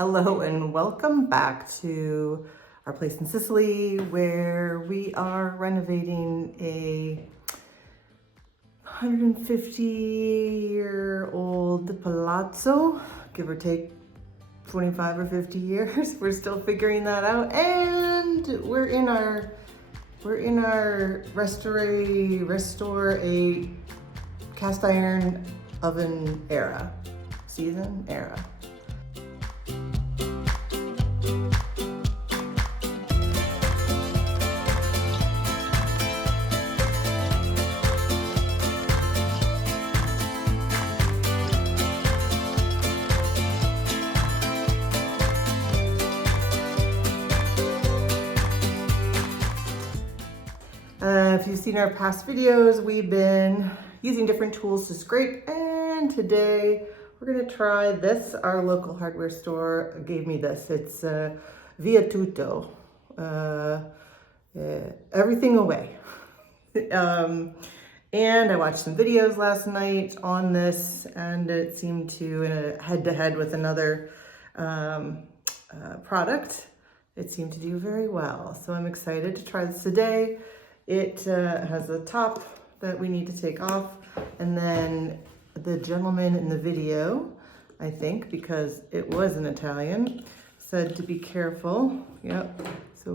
Hello and welcome back to our place in Sicily where we are renovating a 150-year-old palazzo, give or take 25 or 50 years. We're still figuring that out, and we're in our restore a cast iron oven era. If you've seen our past videos, we've been using different tools to scrape, and today we're gonna try this. Our local hardware store gave me this. It's Via Tutto, everything away. And I watched some videos last night on this, and it seemed to, in a head-to-head with another product, it seemed to do very well. So I'm excited to try this today. It has a top that we need to take off, and then the gentleman in the video, I think, because it was in Italian, said to be careful. Yep, so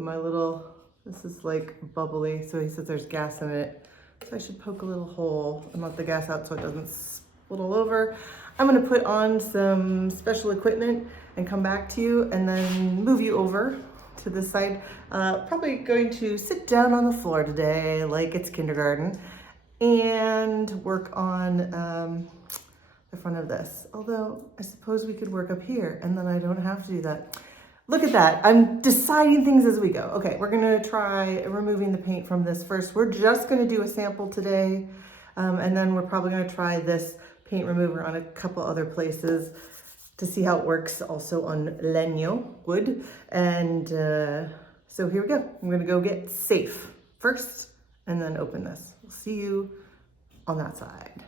this is like bubbly, so he says there's gas in it. So I should poke a little hole and let the gas out so it doesn't split all over. I'm gonna put on some special equipment and come back to you, and then move you over to this side. Probably going to sit down on the floor today like it's kindergarten and work on the front of this. Although I suppose we could work up here and then I don't have to do that. Look at that, I'm deciding things as we go. Okay, we're gonna try removing the paint from this first. We're just gonna do a sample today, and then we're probably gonna try this paint remover on a couple other places to see how it works also on legno, wood. And so here we go. I'm gonna go get safe first and then open this. We'll see you on that side.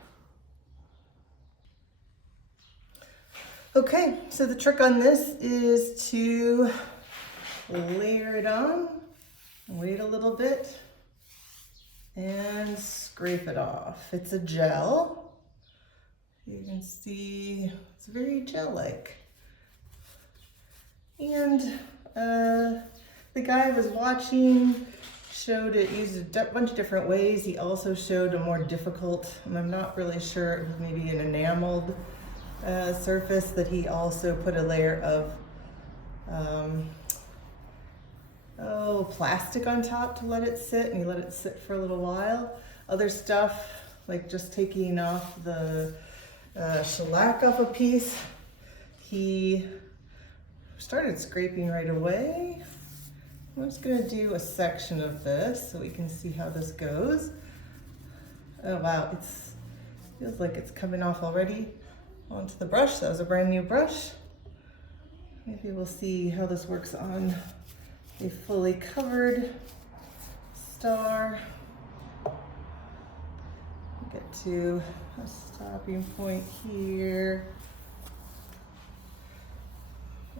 Okay, so the trick on this is to layer it on, wait a little bit, and scrape it off. It's a gel. You can see it's very gel-like. And the guy I was watching showed it used a bunch of different ways. He also showed a more difficult, and I'm not really sure, it was maybe an enameled surface that he also put a layer of plastic on top to let it sit, and he let it sit for a little while. Other stuff, like just taking off the shellac off a piece, he started scraping right away. I'm just gonna do a section of this so we can see how this goes. Oh wow, it feels like it's coming off already onto the brush. That was a brand new brush. Maybe we'll see how this works on a fully covered star. Get to a stopping point here.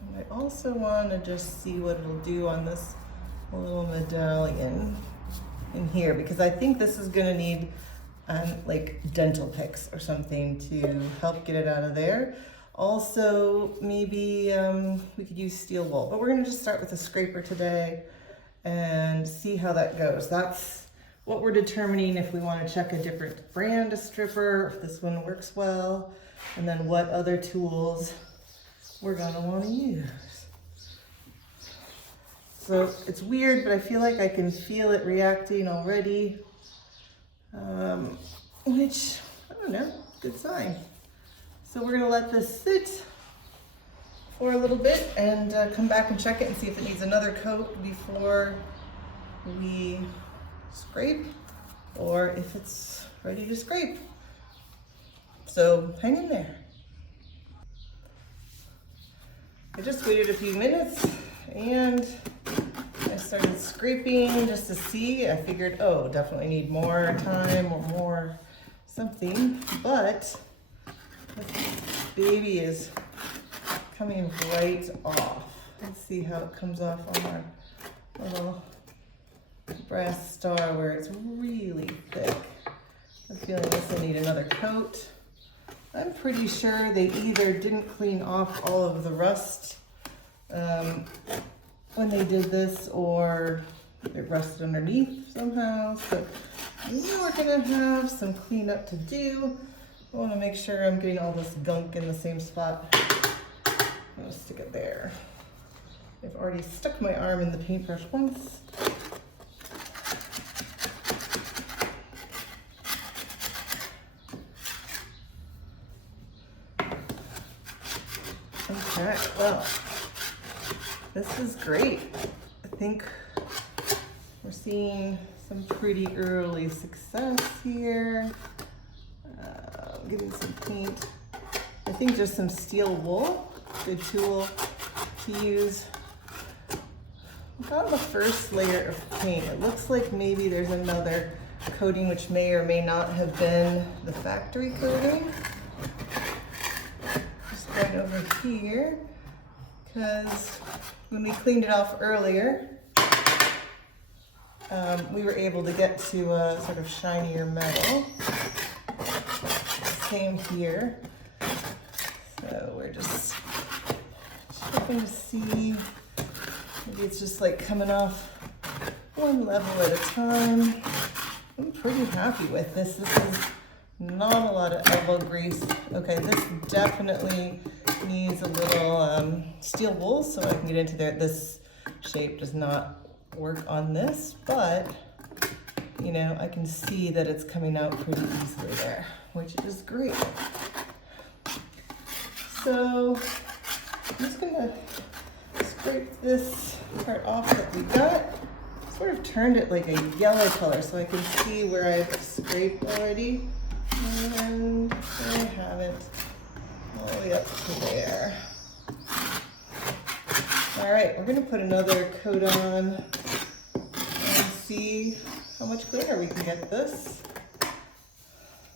And I also want to just see what it'll do on this little medallion in here, because I think this is going to need like dental picks or something to help get it out of there. Also, maybe we could use steel wool, but we're going to just start with a scraper today and see how that goes. That's what we're determining, if we want to check a different brand of stripper, if this one works well, and then what other tools we're going to want to use. So it's weird, but I feel like I can feel it reacting already, which, I don't know, good sign. So we're going to let this sit for a little bit and come back and check it and see if it needs another coat before we scrape, or if it's ready to scrape. So hang in there. I just waited a few minutes and I started scraping just to see. I figured, oh, definitely need more time or more something, but this baby is coming right off. Let's see how it comes off on our little brass star where it's really thick. I'm feeling this will need another coat. I'm pretty sure they either didn't clean off all of the rust when they did this, or it rusted underneath somehow. So we're gonna have some cleanup to do. I wanna make sure I'm getting all this gunk in the same spot. I'm gonna stick it there. I've already stuck my arm in the paintbrush once. Okay, well, this is great. I think we're seeing some pretty early success here. Getting some paint. I think just some steel wool, good tool to use. We've got the first layer of paint. It looks like maybe there's another coating which may or may not have been the factory coating. Just right over here, because when we cleaned it off earlier, we were able to get to a sort of shinier metal. Same here. So we're just checking to see, maybe it's just like coming off one level at a time. I'm pretty happy with this. This is not a lot of elbow grease. Okay, this definitely needs a little steel wool so I can get into there. This shape does not work on this, but you know, I can see that it's coming out pretty easily there, which is great. So I'm just gonna scrape this part off that we got. Sort of turned it like a yellow color so I can see where I've scraped already. And I have it all the way up to there. All right, we're gonna put another coat on and see how much cleaner we can get this.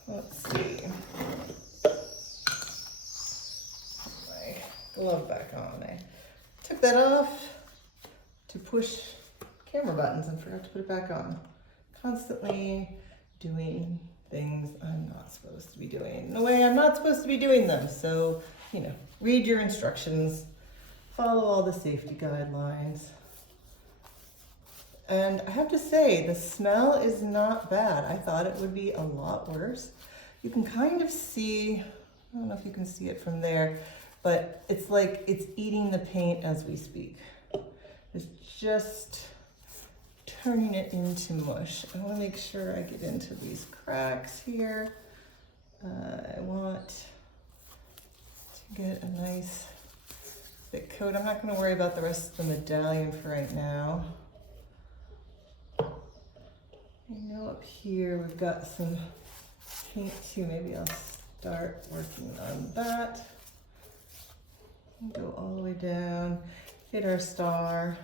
Let's see. Put my glove back on. I took that off to push camera buttons and forgot to put it back on. Constantly doing things I'm not supposed to be doing in a way I'm not supposed to be doing them. So, you know, read your instructions, follow all the safety guidelines. And I have to say, the smell is not bad. I thought it would be a lot worse. You can kind of see, I don't know if you can see it from there, but it's like it's eating the paint as we speak. It's just turning it into mush. I want to make sure I get into these cracks here. I want to get a nice thick coat. I'm not going to worry about the rest of the medallion for right now. I know up here we've got some paint too. Maybe I'll start working on that. Go all the way down, hit our star.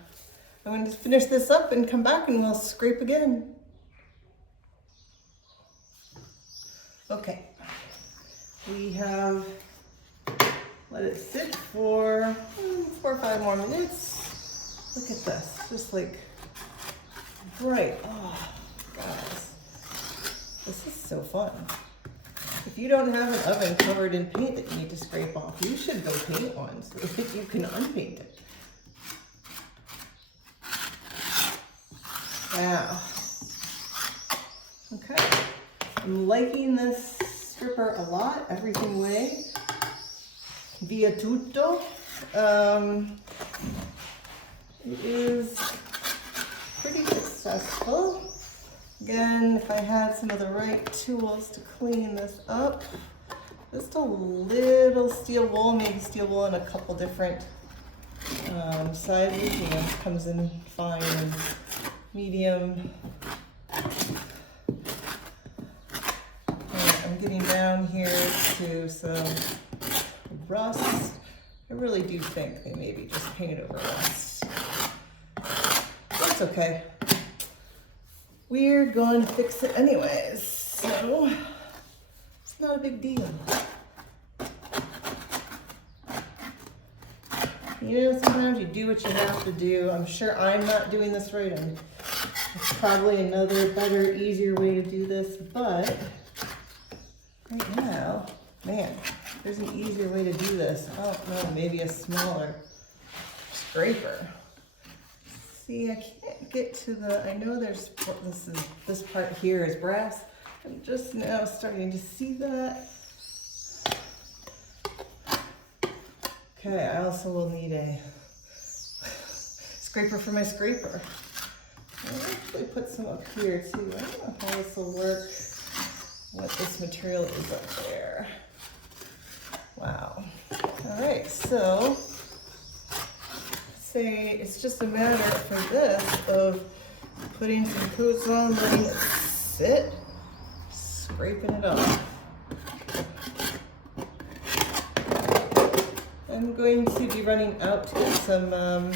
I'm going to finish this up and come back and we'll scrape again. Okay, we have let it sit for 4 or 5 more minutes. Look at this, just like bright. Oh, guys, this is so fun. If you don't have an oven covered in paint that you need to scrape off, you should go paint one so that you can unpaint it. Wow. Okay. I'm liking this stripper a lot. Everything way. Via tutto. It is pretty successful. Again, if I had some of the right tools to clean this up, just a little steel wool, maybe steel wool in a couple different sizes. You know, comes in fine and medium. And I'm getting down here to some rust. I really do think they maybe just painted over rust. That's okay. We're going to fix it anyways, so it's not a big deal. You know, sometimes you do what you have to do. I'm sure I'm not doing this right. There's probably another better, easier way to do this, but right now, man, there's an easier way to do this. I don't know, maybe a smaller scraper. See, I can't get to the, I know there's, this part here is brass. I'm just now starting to see that. Okay, I also will need a scraper for my scraper. I'll actually put some up here too. I don't know how this will work, what this material is up there. Wow. All right, so say it's just a matter for this of putting some coats on, letting it sit, scraping it off. I'm going to be running out to get some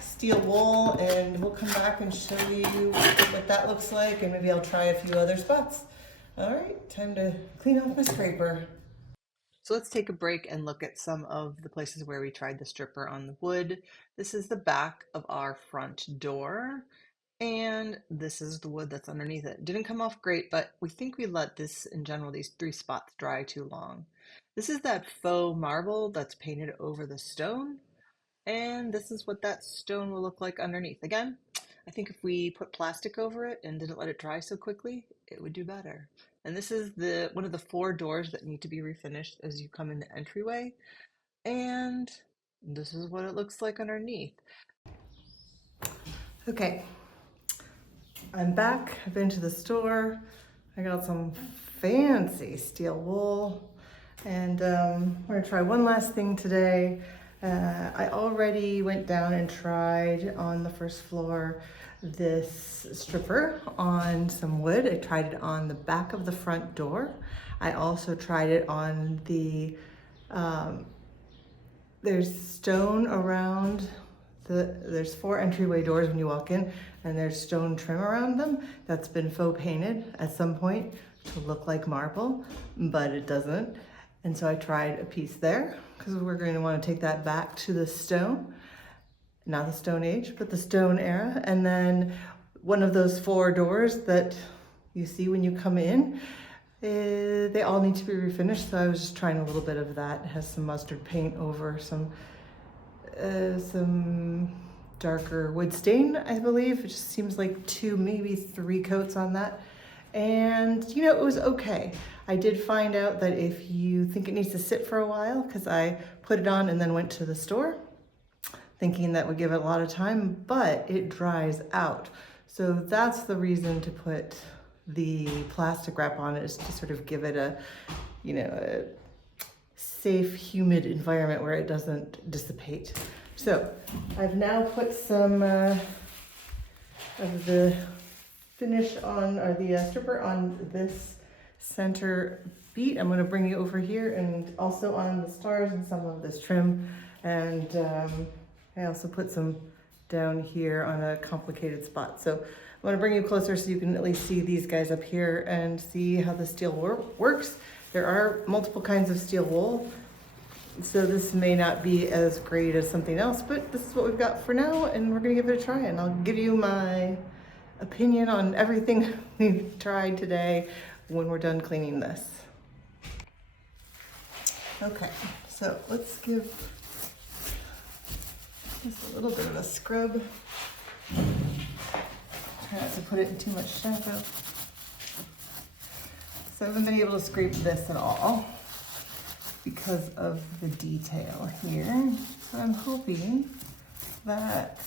steel wool, and we'll come back and show you what that looks like, and maybe I'll try a few other spots. All right, time to clean off my scraper. So let's take a break and look at some of the places where we tried the stripper on the wood. This is the back of our front door, and this is the wood that's underneath it. Didn't come off great, but we think we let this, in general, these 3 spots dry too long. This is that faux marble that's painted over the stone, and this is what that stone will look like underneath. Again, I think if we put plastic over it and didn't let it dry so quickly, it would do better. And this is one of the 4 doors that need to be refinished as you come in the entryway, and this is what it looks like underneath. Okay, I'm back. I've been to the store. I got some fancy steel wool, and we're gonna try one last thing today. I already went down and tried on the first floor this stripper on some wood. I tried it on the back of the front door. I also tried it on the, there's stone around there's 4 entryway doors when you walk in, and there's stone trim around them that's been faux painted at some point to look like marble, but it doesn't. And so I tried a piece there because we're going to want to take that back to the stone, not the Stone Age, but the Stone era. And then one of those 4 doors that you see when you come in, they all need to be refinished. So I was just trying a little bit of that. It has some mustard paint over some darker wood stain, I believe. It just seems like 2, maybe 3 coats on that. And you know, it was okay. I did find out that if you think it needs to sit for a while, because I put it on and then went to the store thinking that would give it a lot of time, but it dries out. So that's the reason to put the plastic wrap on it, is to sort of give it a, you know, a safe, humid environment where it doesn't dissipate. So I've now put some of the finish on, or the stripper on this center beat. I'm going to bring you over here, and also on the stars and some of this trim. And I also put some down here on a complicated spot. So I'm going to bring you closer so you can at least see these guys up here and see how the steel works. There are multiple kinds of steel wool, so this may not be as great as something else, but this is what we've got for now, and we're going to give it a try, and I'll give you my opinion on everything we've tried today when we're done cleaning this. Okay, so let's give just a little bit of a scrub. Try not to put it in too much shadow. So I haven't been able to scrape this at all because of the detail here. So I'm hoping that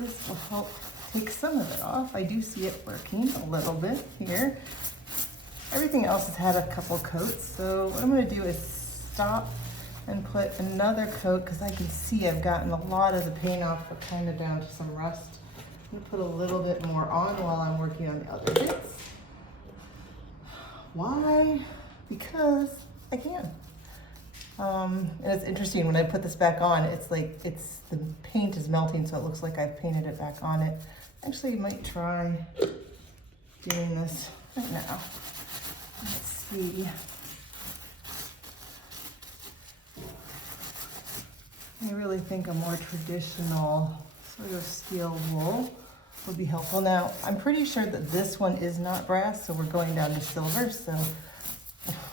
this will help take some of it off. I do see it working a little bit here. Everything else has had a couple coats. So what I'm gonna do is stop and put another coat, because I can see I've gotten a lot of the paint off, but kind of down to some rust. I'm gonna put a little bit more on while I'm working on the other bits. Why? Because I can. And it's interesting, when I put this back on, it's like the paint is melting, so it looks like I've painted it back on it. Actually, you might try doing this right now. Let's see. I really think a more traditional sort of steel wool would be helpful. Now, I'm pretty sure that this one is not brass, so we're going down to silver. So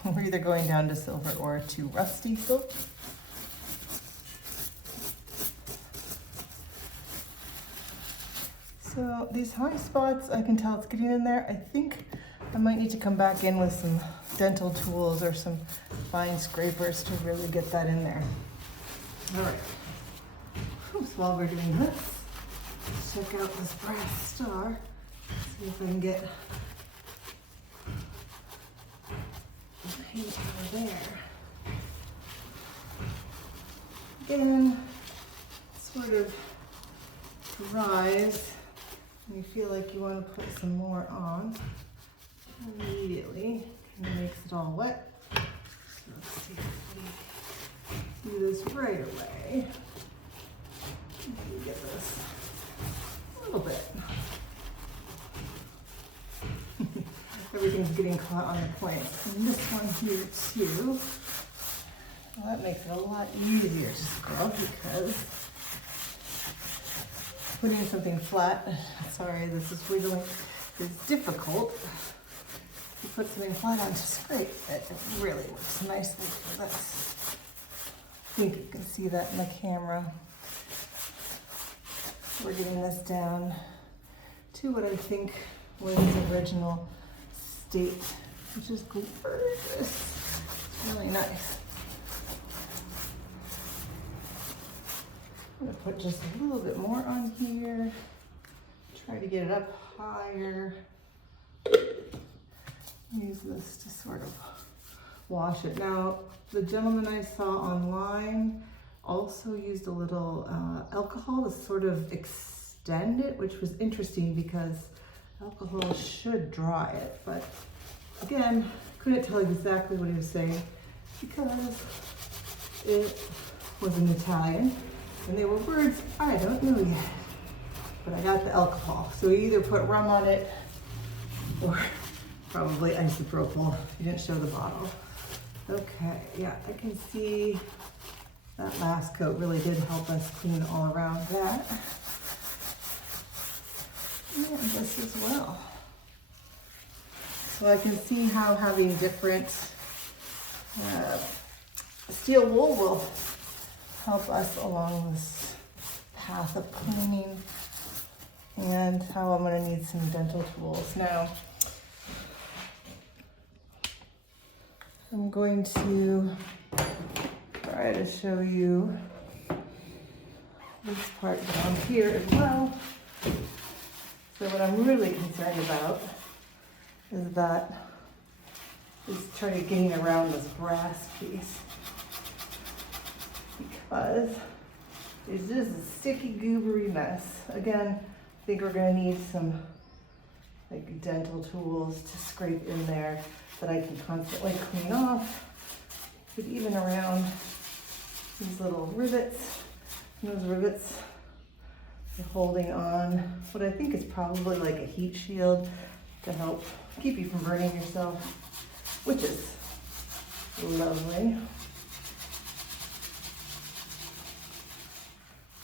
we're either going down to silver or to rusty silk. So these high spots, I can tell it's getting in there. I think I might need to come back in with some dental tools or some fine scrapers to really get that in there. All right. So while we're doing this, let's check out this brass star. See if I can get the paint out of there. Again, sort of dries, and you feel like you want to put some more on immediately. Kind of makes it all wet. So let's see if we do this right away. Maybe get this a little bit. Everything's getting caught on the points. And this one here too. Well, that makes it a lot easier to scrub because putting something flat, sorry, this is wiggling, is difficult. You put something flat on to scrape, it really works nicely for this. I think you can see that in the camera. We're getting this down to what I think was its original state, which is gorgeous. It's really nice. I'm gonna put just a little bit more on here. Try to get it up higher. Use this to sort of wash it. Now, the gentleman I saw online also used a little alcohol to sort of extend it, which was interesting because alcohol should dry it. But again, couldn't tell exactly what he was saying because it was in Italian and they were words I don't know yet. But I got the alcohol. So you either put rum on it or probably isopropyl. You didn't show the bottle. Okay, yeah, I can see that last coat really did help us clean all around that. And this as well. So I can see how having different steel wool will help us along this path of cleaning, and how I'm going to need some dental tools. Now, I'm going to try to show you this part down here as well. So what I'm really concerned about is trying to getting around this brass piece, because it's just a sticky, goobery mess. Again, I think we're gonna need some like dental tools to scrape in there that I can constantly clean off. But even around these little rivets, those rivets are holding on what I think is probably like a heat shield to help keep you from burning yourself, which is lovely.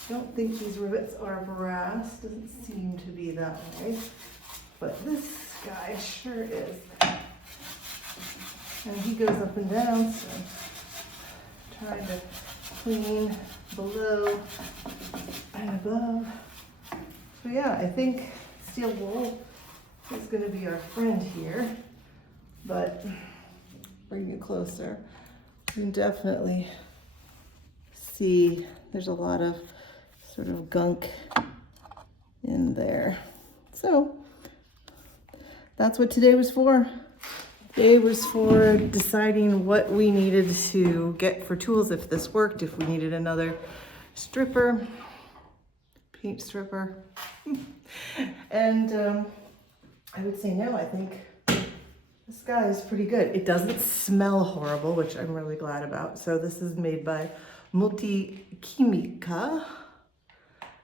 Don't think these rivets are brass, doesn't seem to be that way, but this guy sure is. And he goes up and down, so trying to clean below and above. So yeah, I think steel wool is going to be our friend here, but bring you closer, you can definitely see there's a lot of sort of gunk in there. So that's what today was for. Today was for deciding what we needed to get for tools, if this worked, if we needed another stripper, paint stripper. And I would say no, I think this guy is pretty good. It doesn't smell horrible, which I'm really glad about. So this is made by Multichimica,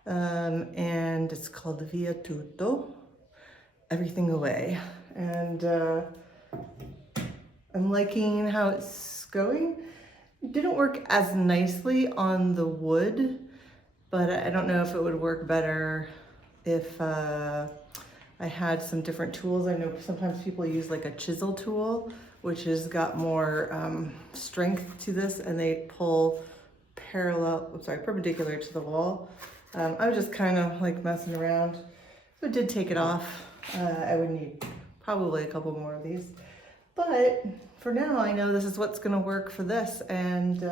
and it's called Via Tutto, everything away. And I'm liking how it's going. It didn't work as nicely on the wood, but I don't know if it would work better if I had some different tools. I know sometimes people use like a chisel tool, which has got more strength to this, and they pull perpendicular to the wall. I was just kind of like messing around. So I did take it off. I would need probably a couple more of these. But for now, I know this is what's gonna work for this, and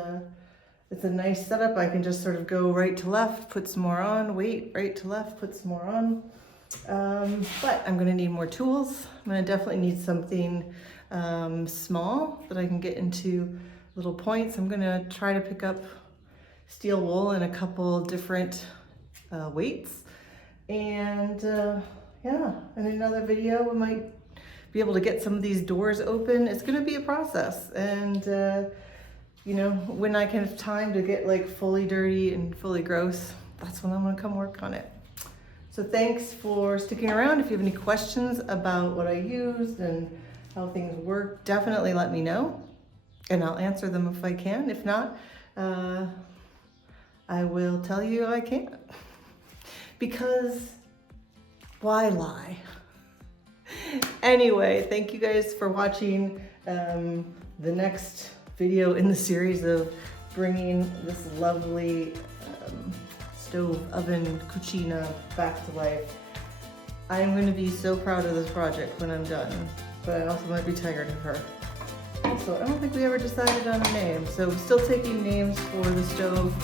it's a nice setup. I can just sort of go right to left, put some more on, wait, right to left, put some more on. But I'm gonna need more tools. I'm gonna definitely need something small that I can get into little points. I'm gonna try to pick up steel wool in a couple different weights. And yeah, in another video, we might be able to get some of these doors open. It's gonna be a process. And you know, when I can have time to get like fully dirty and fully gross, that's when I'm gonna come work on it. So thanks for sticking around. If you have any questions about what I used and how things work, definitely let me know and I'll answer them if I can. If not, I will tell you I can't. Because why lie? Anyway, thank you guys for watching the next video in the series of bringing this lovely stove, oven, cucina back to life. I'm going to be so proud of this project when I'm done, but I also might be tired of her. Also, I don't think we ever decided on a name, so we're still taking names for the stove.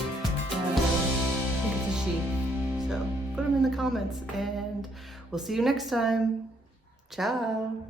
I think it's a she, so put them in the comments, and we'll see you next time. Ciao.